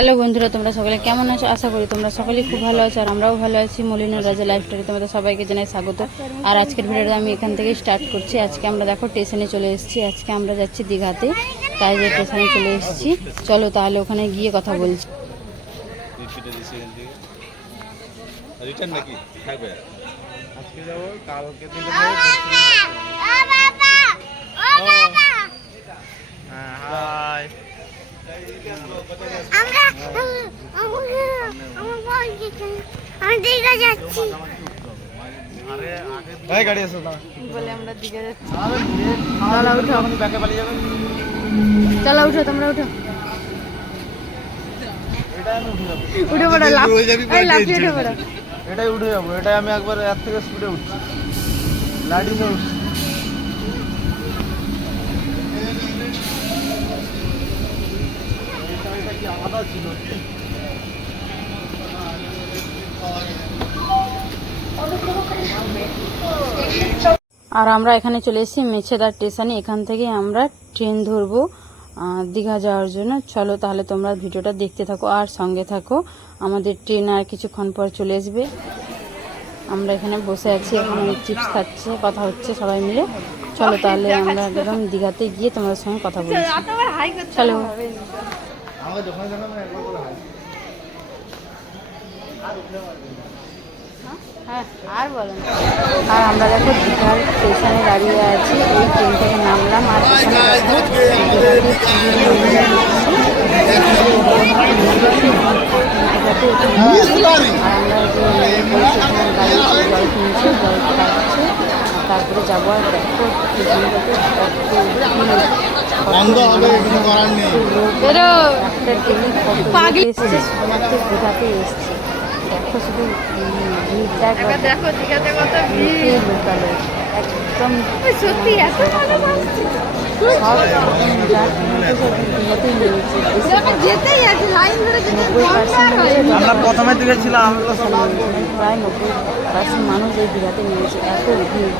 Hello বন্ধুরা, তোমরা সকলে কেমন আছো? আশা করি তোমরা সকলেই খুব ভালো আছো, আর আমরাও ভালো আছি। মলিনার রাজা লাইফস্টাইলে তোমাদের সবাইকে জানাই স্বাগত। আর আজকের ভিডিওটা আমি এখান থেকে স্টার্ট করছি। আজকে আমরা দেখো স্টেশনে চলে এসেছি। আজকে আমরা যাচ্ছি দীঘাতে, তাই যে স্টেশনে চলে এসেছি। চলো তাহলে ওখানে গিয়ে কথা বলছি। রিটার্ন নাকি থাকবে? আজকে যাব, কালকে দিলে হাই আমি দীঘা যাচ্ছি। ভাই গাড়ি এসো না বলে আমরা দীঘা যাচ্ছি। চলো উঠো, আপনি ব্যাকে পালিয়ে যাবেন। চলো উঠো, তোমরা উঠো। এটা আমি উঠে যাব, উঠে পড়ো, লাফিয়ে উঠে পড়ো। এটাই উঠে যাবো। এটাই আমি একবার এর থেকে স্পিডে উঠছি, লাইটিংয়ে উঠছি। এটা কি আলাদা ছিল? আর আমরা এখানে চলে এসেছি মেছেদা স্টেশনে। এখান থেকে আমরা ট্রেন ধরবো দীঘা যাওয়ার জন্য। চলো তাহলে তোমরা ভিডিওটা দেখতে থাকো আর সঙ্গে থাকো। আমাদের ট্রেন আর কিছুক্ষণ পর চলে আসবে। আমরা এখানে বসে আছি, এখন চিপস খাচ্ছে, কথা হচ্ছে সবাই মিলে। চলো তাহলে আমরা একদম দীঘাতে গিয়ে তোমাদের সঙ্গে কথা বলছি। চলো। হ্যাঁ, আর বলো। আর আমরা দেখো দীঘার স্টেশনে দাঁড়িয়ে আছি। এই ট্রেন থেকে নামলাম আর তারপরে যাবো। আর দেখো দীঘাতে এসছে। দেখো শুধু ভিড়টা, দেখো দীঘাতে কত ভিড়, একদম সত্যি এত ভালো লাগছে। সব দীঘাতেই নেমেছে, আমরা প্রথমের দিকে ছিলাম, প্রায় 90% মানুষ এই দীঘাতে নেমেছে। এত ভিড়,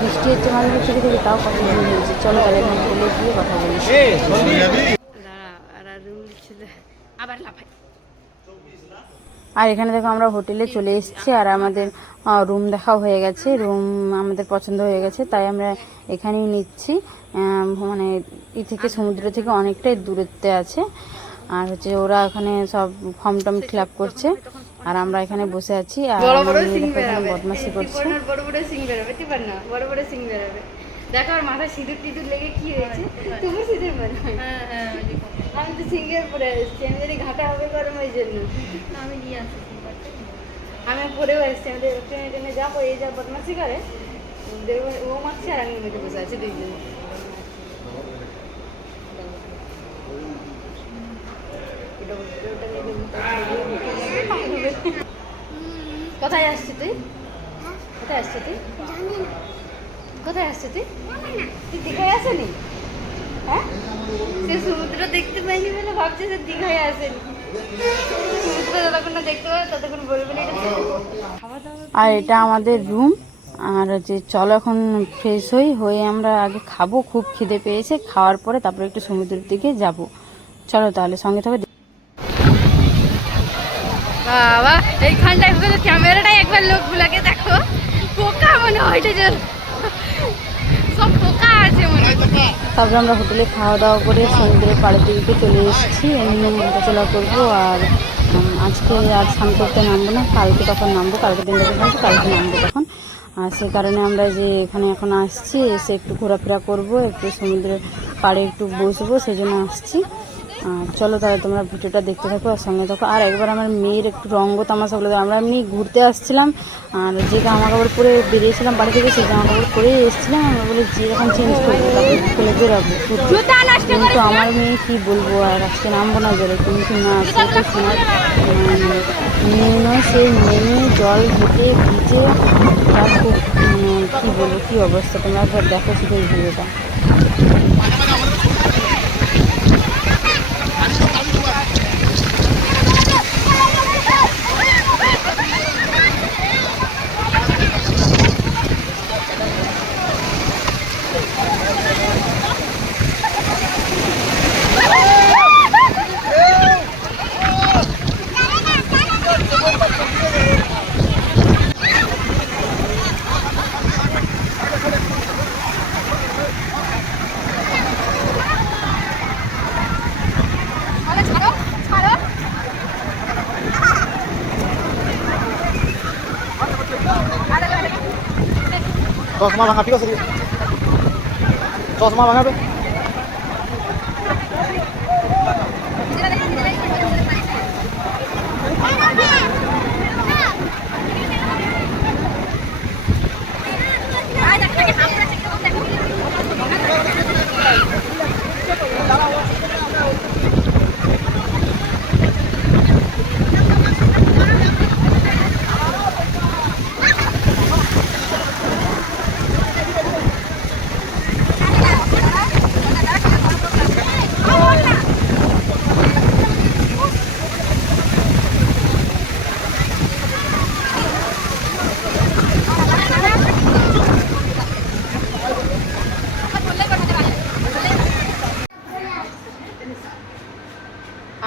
বৃষ্টি হচ্ছে মানুষের থেকে থেকে, তাও কত ভিড় হয়েছে। চলো তাহলে এখানে বলে গিয়ে কথা বলছি। আবার লাফাই। আর এখানে দেখো আমরা হোটেলে চলে এসেছি, আর আমাদের রুম দেখাও হয়ে গেছে। রুম আমাদের পছন্দ হয়ে গেছে, তাই আমরা এখানেই নিচ্ছি। মানে ই থেকে, সমুদ্র থেকে অনেকটাই দূরত্বে আছে। আর হচ্ছে ওরা ওখানে সব ফর্ম টম ফিল আপ করছে, আর আমরা এখানে বসে আছি। আর বদমাসি করছে। দেখো আর মাথায় সিঁদুর টিঁদুর লেগে কি হয়েছে, তুমি সিঁদুর মনে হয়। আমি তো সিঙ্গেল পরে এসেছি, আমি যদি ঘাটা হবে গরম ওই জন্য আমি নিয়ে আসছি। আমি পরেও এসেছি, আমাদের ট্রেনে ট্রেনে যাবো, এই যা বদমাসি করে ও মারছে আর আমি মধ্যে বসে আছি দুইজন। কোথায় আসছি তুই? কোথায় আসছি তুই? কোথায় আসছি তুই? তুই দীঘায় আসেনি? হ্যাঁ, সে সমুদ্র দেখতে পাইনি বলে ভাবছে সে দীঘায় আসেনি। সমুদ্র যতক্ষণ না দেখতে পাবে ততক্ষণ বলবে না। আর এটা আমাদের রুম। আর হচ্ছে চলো এখন ফ্রেশ হয়ে আমরা আগে খাবো, খুব খিদে পেয়েছে। খাওয়ার পরে তারপরে একটু সমুদ্রের দিকে যাব। চলো তাহলে সঙ্গে থাকো। বাবা এইখানটায় ক্যামেরাটাই একবার লোকগুলাকে দেখো, পোকা মনে হয়, সব পোকা আছে মনে হয়। তারপরে আমরা হোটেলে খাওয়া দাওয়া করে সমুদ্রের পাড়ের দিকে চলে এসেছি। এমনি হাঁটাচলা করবো। আর আজকে আর স্নান করতে নামবো না, কালকে তখন নামবো। কালকে দিন দেখে থাকবো, কালকে নামবো তখন। আর সেই কারণে আমরা যে এখানে এখন আসছি, এসে একটু ঘোরাফেরা করবো, একটু সমুদ্রের পাড়ে একটু বসবো, সেই জন্য আসছি। চলো তাহলে তোমরা ভিডিওটা দেখতে থাকো আর সঙ্গে থাকো। আর একবার আমার মেয়ের একটু রঙ্গ তামাশা বলে, আমরা এমনি ঘুরতে আসছিলাম, আর যে জামা কাপড় পরে বেরিয়েছিলাম বাড়ি থেকে, সেই জামা কাপড় পরেই এসেছিলাম। আমরা বলে যে এখন চেঞ্জ করবো, তারপরে খুলে বেরোবো। কিন্তু আমার মেয়ে কি বলবো, আর আজকে নামবো না জলে, কিন্তু না, সে তো সময় মেয়ে নয়, সেই নেমে জল হেঁটে ভিজে তার খুব কী বলবো, কী অবস্থা। তোমরা একবার দেখো শুধু এই ভিডিওটা। চশমা ভাঙা ঠিক আছে চশমা ভাঙাবে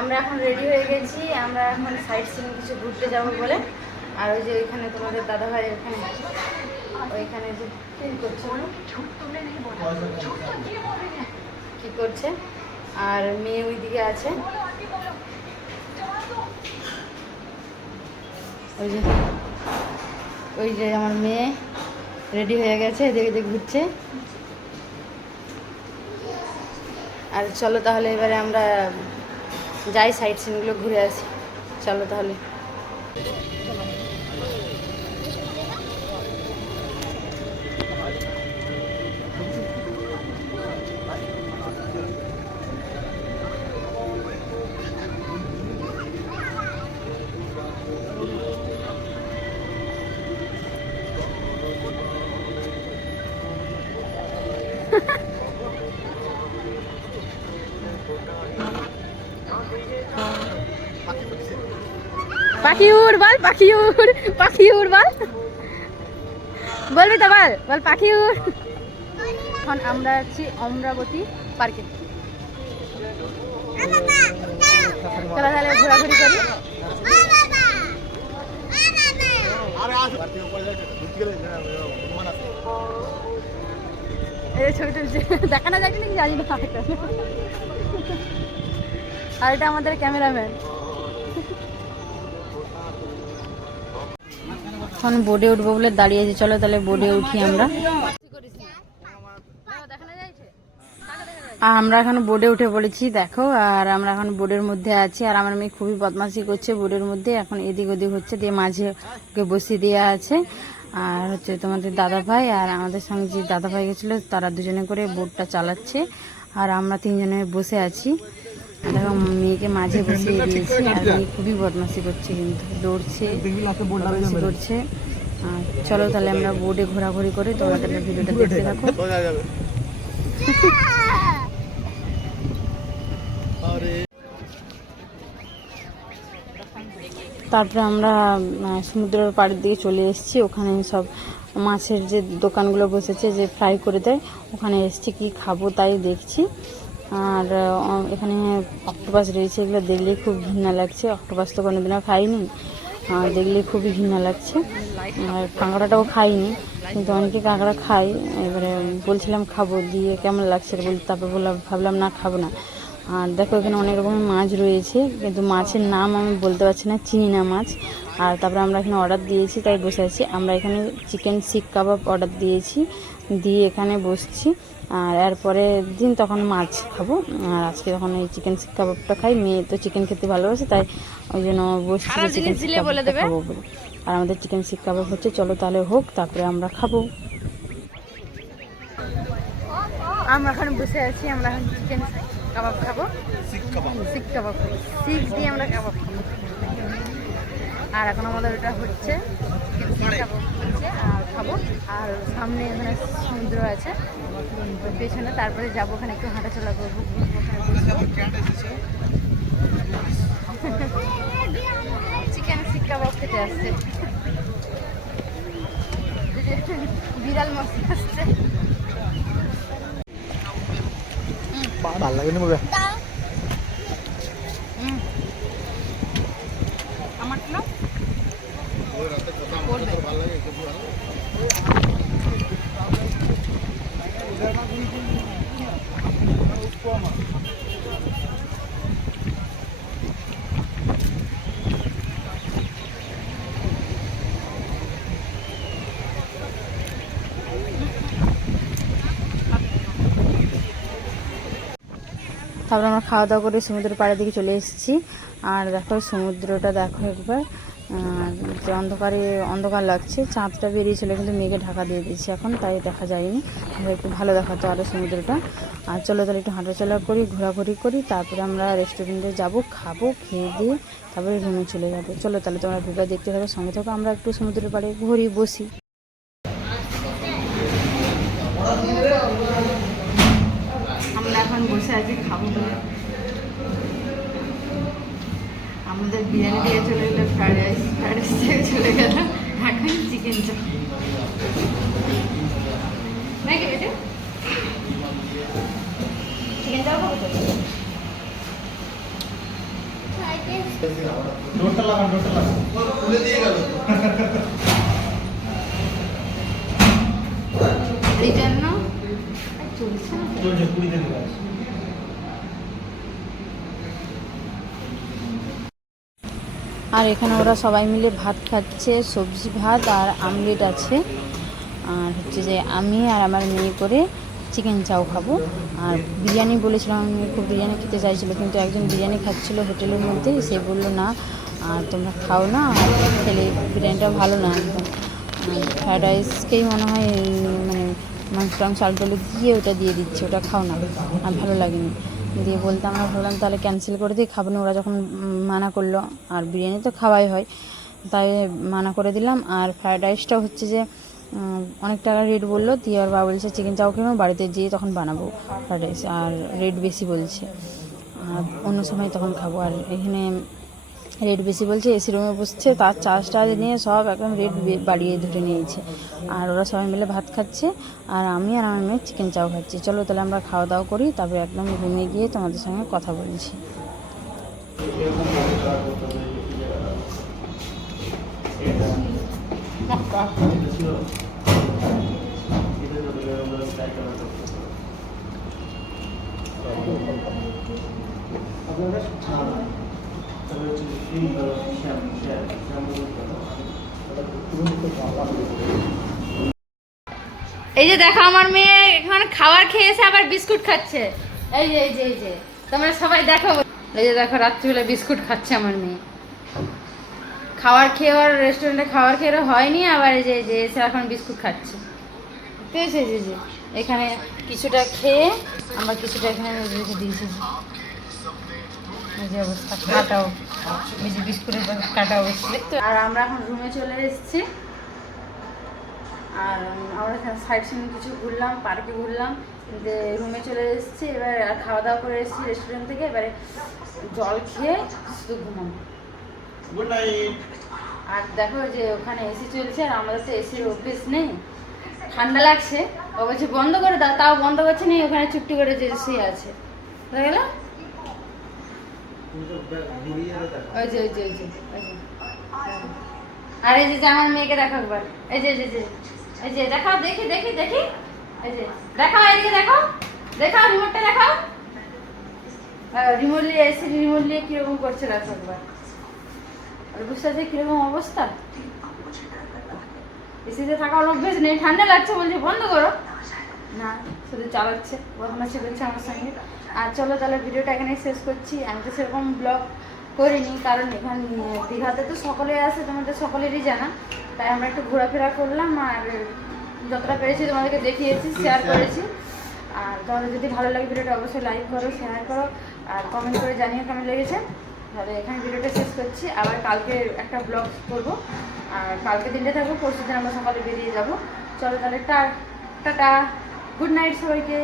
আমরা এখন রেডি হয়ে গেছি, আমরা এখন সাইড সিন কিছু ঘুরতে যাব বলে। আর ওই যে ওইখানে তোমাদের দাদাভাই ওইখানে যে ফিল করছে কি করছে, আর মেয়ে ওইদিকে আছে। ওই যে আমার মেয়ে রেডি হয়ে গেছে, এদিকে এদিকে ঘুরছে। আর চলো তাহলে এবারে আমরা যাই সাইড সিনগুলো ঘুরে আসি। চলো তাহলে। পাখি উড় বল, পাখি উড়, পাখি উড় বল, বলবি তো বল, বল পাখি উড়। এখন আমরা আছি অমরাবতী পার্কে। চলো তাহলে ঘোরাঘুরি করি। এই ছবি তুলছে, দেখানো যাচ্ছে নাকি জানি না। আর এটা আমাদের ক্যামেরাম্যান। এখন বোর্ডে উঠবো বলে দাঁড়িয়েছি, চলো তাহলে বোর্ডে উঠি আমরা। আমরা এখন বোর্ডে উঠে পড়েছি দেখো, আর আমরা এখন বোর্ডের মধ্যে আছি। আর আমার মেয়ে খুবই বদমাশি করছে বোর্ডের মধ্যে, এখন এদিক ওদিক হচ্ছে, দিয়ে মাঝে ওকে বসিয়ে দেওয়া আছে। আর হচ্ছে তোমাদের দাদা ভাই আর আমাদের সঙ্গে যে দাদা ভাই গেছিলো, তারা দুজনে করে বোর্ডটা চালাচ্ছে, আর আমরা তিনজনে বসে আছি। দেখো মেয়েকে মাঝে বসিয়ে দিয়েছি, আর মেয়ে খুবই বদমাশি করছে, কিন্তু দৌড়ছে, বদমাশি করছে। চলো তাহলে আমরা বোর্ডে ঘোরাঘুরি করে, তোমরা তাহলে ভিডিওটা দেখতে থাকো। তারপরে আমরা সমুদ্রের পাড়ের দিকে চলে এসেছি। ওখানে সব মাছের যে দোকানগুলো বসেছে, যে ফ্রাই করে দেয়, ওখানে এসেছি, কি খাবো তাই দেখছি। আর এখানে অক্টোপাস রয়েছে, এগুলো দেখলেই খুব ঘৃণা লাগছে। অক্টোপাস তো কোনোদিনও খাইনি, দেখলে খুবই ঘৃণা লাগছে। আর কাঁকড়াটাও খাইনি, কিন্তু অনেকে কাঁকড়া খাই। এবারে বলছিলাম খাবো, দিয়ে কেমন লাগছে বলতে, তারপর ভাবলাম না খাবো না। আর দেখো এখানে অনেক রকমের মাছ রয়েছে, কিন্তু মাছের নাম আমি বলতে পারছি না, চিনি না মাছ। আর তারপরে আমরা এখানে অর্ডার দিয়েছি, তাই বসে আছি। আমরা এখানে চিকেন শিক কাবাব অর্ডার দিয়েছি, দিয়ে এখানে বসছি। আর এরপরে দিন তখন মাছ খাবো, আর আজকে তখন এই চিকেন শিক কাবাবটা খাই। মেয়ে তো চিকেন খেতে ভালোবাসে, তাই ওই জন্য বসছি চিকেন শিক কাবাবটা খাবো বলে। আর আমাদের চিকেন শিক কাবাব হচ্ছে, চলো তাহলে হোক, তারপরে আমরা খাবো। আমরা এখন বসে আছি, আমরা এখন চিকেন কাবাব খাবো, শিক কাবাব, শিক দিয়ে আমরা কাবাব খাবো। আর এখন আমাদের ওটা হচ্ছে চিকেন কাবাব হচ্ছে, আর খাবো। আর সামনে এখানে সমুদ্র আছে পেছনে, তারপরে যাবো ওখানে একটু হাঁটাচলা করবো। চিকেন শিক কাবাব খেতে আসছে, বিড়াল মাছ আসছে। ভাল লাগে না বলে আমার না ভালো লাগে। তারপরে আমরা খাওয়া দাওয়া করে সমুদ্রের পাড়ের দিকে চলে এসেছি। আর দেখো সমুদ্রটা দেখো একবার, যে অন্ধকার লাগছে, চাঁদটা বেরিয়েছিল কিন্তু মেঘে ঢাকা দিয়ে দিয়েছে এখন, তাই দেখা যায়নি, একটু ভালো দেখাতো আরও সমুদ্রটা। আর চলো তাহলে একটু হাঁটাচলা করি, ঘোরাঘুরি করি, তারপরে আমরা রেস্টুরেন্টে যাব, খাবো, খেয়ে দিয়ে তারপরে রুমে চলে যাবো। চলো তাহলে তোমরা ভিডিও দেখতে থাকো, সঙ্গে থাকো, আমরা একটু সমুদ্রের পাড়ে ঘুরি, বসি। আমরা এখন বসে আছি, খাবো বলে আমাদের বিরিয়ানি দিয়ে চলে গেলো, ফ্রাইড রাইস থেকে চলে গেল এখন চিকেন চাপ। নাকি বেটে চিকেন চাপ খাবো তো? এই জন্য চলছে আর এখানে ওরা সবাই মিলে ভাত খাচ্ছে, সবজি ভাত আর আমলেট আছে। আর হচ্ছে যে আমি আর আমার মেয়ে করে চিকেন চাও খাবো। আর বিরিয়ানি বলেছিলাম, আমি খুব বিরিয়ানি খেতে চাইছিলো, কিন্তু একজন বিরিয়ানি খাচ্ছিলো হোটেলের মধ্যে, সে বললো না আর তোমরা খাও না, আর খেলে বিরিয়ানিটা ভালো না একদম। ফ্রায়েড রাইসকেই মনে হয় মানে মাংস আলু দিয়ে ওটা দিয়ে দিচ্ছে, ওটা খাও না, আর ভালো লাগেনি দিয়ে বলতে আমরা ভাবলাম তাহলে ক্যান্সেল করে দিই, খাবো না। ওরা যখন মানা করলো, আর বিরিয়ানি তো খাওয়াই হয়, তাই মানা করে দিলাম। আর ফ্রায়েড রাইসটা হচ্ছে যে অনেক টাকা রেট বললো, দিয়ে আর বাবা বলছে চিকেন চাও খেয়ে বাড়িতে যেয়ে তখন বানাবো ফ্রায়েড রাইস, আর রেট বেশি বলছে, আর অন্য সময় তখন খাবো। আর এখানে রেট বেশি বলছে, এসি রুমে বসছে, তার চার্জটা নিয়ে সব একদম রেট বাড়িয়ে ধরে নিয়েছে। আর ওরা সবাই মিলে ভাত খাচ্ছে, আর আমি আর আমার মেয়ে চিকেন চাও খাচ্ছি। চলো তাহলে আমরা খাওয়া দাওয়া করি, তারপরে একদম রুমে গিয়ে তোমাদের সঙ্গে কথা বলছি। এই যে দেখো আমার মেয়ে এখন খাবার খেয়েছে, আবার বিস্কুট খাচ্ছে। এই যে এই যে এই যে তোমরা সবাই দেখো, এই যে দেখো রাত্রিবেলা বিস্কুট খাচ্ছে আমার মেয়ে। খাবার খেয়ে আর রেস্টুরেন্টে খাবার খেয়ে হয়নি, আবার এই যে এসে এখন বিস্কুট খাচ্ছে। পেয়েছে যে এখানে কিছুটা খেয়ে আবার কিছুটা এখানে রেখে দিয়েছে, এই যে অবস্থা, কাটাও এই যে বিস্কুটের কাটা অবস্থা। আর আমরা এখন রুমে চলে এসেছি, আর আমরা সাইড সিন কিছু ঘুরলাম, পার্কে ঘুরলাম, রুমে চলে এসেছি। এবার খাওয়া দাওয়া করে এসেছি রেস্টুরেন্ট থেকে, এবারে জল খেয়ে শুধু ঘুমাবো। Good night. আর দেখো যে ওখানে এসি চলছে, আর আমাদের তো এসির অভ্যেস নেই, ঠান্ডা লাগছে, ও বলছে বন্ধ করে দাও, তাও বন্ধ করছে না, ওখানে চুপটি করে যে এসি আছে, বুঝা গেল? ওই যে ওই যে ওই যে ওই যে, আর এই যে আমার মেয়েকে দেখো একবার, এই যে এই যে এই যে দেখাও, দেখি দেখি দেখি, এই যে দেখাও, এদিকে দেখাও, দেখাও রিমোটটা দেখাও, রিমোট নিয়ে এসি রিমোট নিয়ে কিরকম করছে দেখো একবার, আর বুঝতে পারছি কিরকম অবস্থা। এসিতে থাকার অভ্যেস নেই, ঠান্ডা লাগছে বলছে বন্ধ করো, না শুধু চালাচ্ছে, বদমাশি করছে আমার সঙ্গে। আর চলো তাহলে ভিডিওটা এখানেই শেষ করছি। আমি তো সেরকম ব্লগ করিনি, কারণ এখানে দীঘাতে তো সকলে আসে, তোমাদের সকলেরই জানা, তাই আমরা একটু ঘোরাফেরা করলাম, আর যতটা পেরেছি তোমাদেরকে দেখিয়েছি, শেয়ার করেছি। আর তোমাদের যদি ভালো লাগে ভিডিওটা অবশ্যই লাইক করো, শেয়ার করো, আর কমেন্ট করে জানিও কেমন লেগেছে। তাহলে এখানে ভিডিওটা শেষ করছি, আবার কালকে একটা ব্লগ করবো, আর কালকে দিনটা থাকবো, পরশু দিন আমরা সকালে বেরিয়ে যাবো। চলো তাহলে টাটা, গুড নাইট সবাইকে।